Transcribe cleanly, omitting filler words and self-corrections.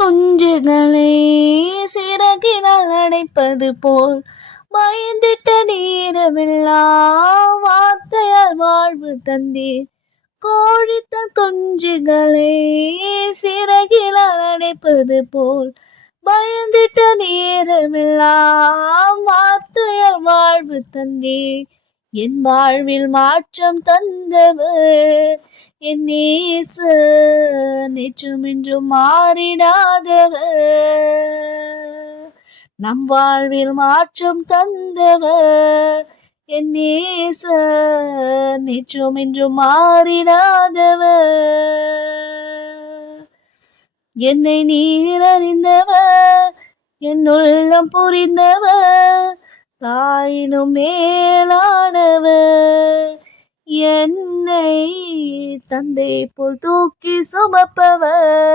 குஞ்சுகளை சிறகினால் அடைப்பது போல் பயந்திட்ட நேரமெல்லாம் வார்த்தையால் வாழ்வு தந்தீர். கோழித்த குஞ்சுகளை சிறகினால் அடைப்பது போல் பயந்திட்ட நேரமெல்லாம் வார்த்தையால் வாழ்வு தந்தீர். என் வாழ்வில் மாற்றம் தந்தவர் என் நேசர், நேற்றும் இன்றும் மாறிடாதவர். நம் வாழ்வில் மாற்றம் தந்தவர் என் நேசர், நேற்றும் இன்றும் மாறிடாதவர். என்னை நீர் அறிந்தவர், என் உள்ளம் புரிந்தவர், தாயினும் மேலானவர். என்னை தந்தை போல் தூக்கி சுமப்பவர்,